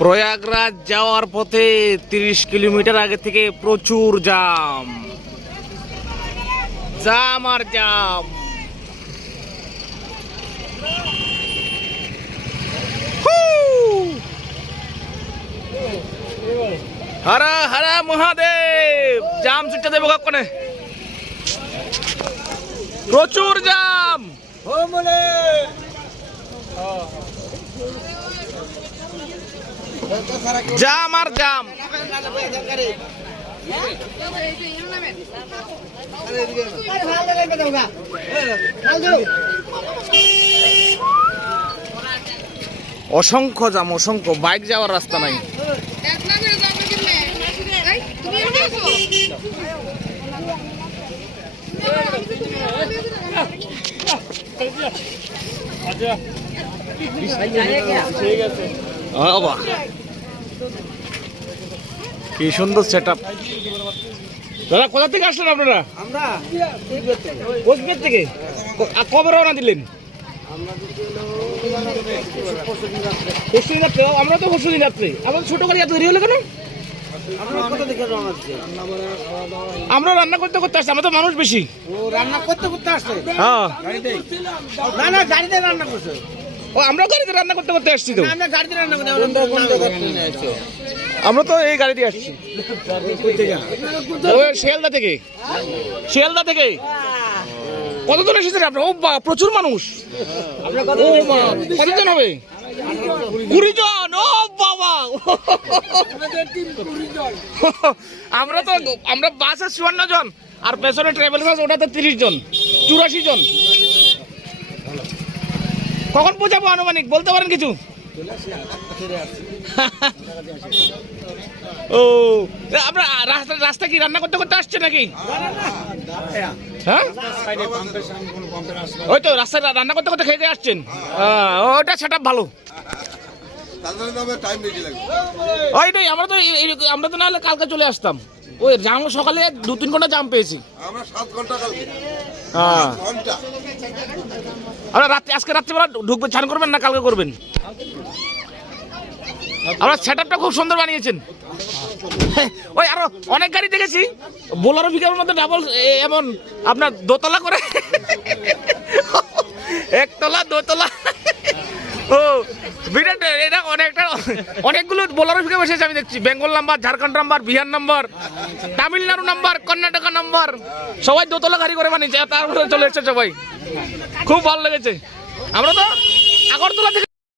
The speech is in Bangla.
প্রয়াগরাজ যাওয়ার পথে 30 কিলোমিটার আগে থেকে প্রচুর জ্যাম জ্যাম আর জ্যাম। হরা হরা মহাদেব। জাম ছুটতে দেবো কখনে, প্রচুর জাম। জাম আর জাম। অসংখ্য জাম, অসংখ্য। বাইক যাওয়ার রাস্তা নাই। কি সুন্দর সেট আপ। দাদা কোথা থেকে আসলেন আপনারা? আমরা কোচবিহার থেকে। কবে রওনা দিলেন? পরশুদিন রাত্রে। আমরা তো পরশুদিন রাত্রে। আমাদের ছোট গাড়ি এত দেরি হলো কেন? আমরা রান্না করতে করতে আসছি, আমরা তো মানুষ বেশি। রান্না করতে করতে আসছে? হ্যাঁ, না না, গাড়িতে রান্না করছে। ও আমরা গাড়িতে রান্না করতে করতে আসছি তো। আমরা গাড়িতে রান্না করতে। আমরা তো এই গাড়ি দিয়ে আসছি শিয়ালদা থেকে। শিয়ালদা থেকে কতজন এসেছেন আপনার? ও বা প্রচুর মানুষ। ও মা, কতজন হবে? 20 জন। ও বাবা, আমরা বাসে 54 জন আর পেছনে ট্রাভেলস আছে ওটাতে 30 জন, 84 জন। কখন পৌঁছাবো আনুমানিক বলতে পারেন কিছু? ও আপনার রাস্তা কি রান্না করতে করতে আসছে নাকি? হ্যাঁ, ওই তো রাস্তায় রান্না করতে করতে খেয়ে আসছেন। ওটা সেটা ভালো। ওইটাই, আমরা তো নাহলে কালকে চলে আসতাম। ওই জাম সকালে 2-3 ঘন্টা জাম পেয়েছি। হ্যাঁ, আমরা আজকে রাত্রিবেলা ঢুকবে, চান করবেন না কালকে করবেন? আমরা সেট আপটা খুব সুন্দর বানিয়েছেন। ওই আরো অনেক গাড়ি দেখেছি বোলারো পিকআপের মধ্যে ডাবল, এমন আপনার দোতলা করে, একতলা দোতলা। ও বিরাট, এটা অনেকগুলো বোলারো পিকআপ এসেছে আমি দেখছি। Bengal number, Jharkhand number, Bihar number, Tamil Nadu number, Karnataka number, সবাই দোতলা গাড়ি করে বানিয়েছে। তারপরে চলে এসছে সবাই, খুব ভালো লেগেছে। আমরা তো আগরতলা থেকে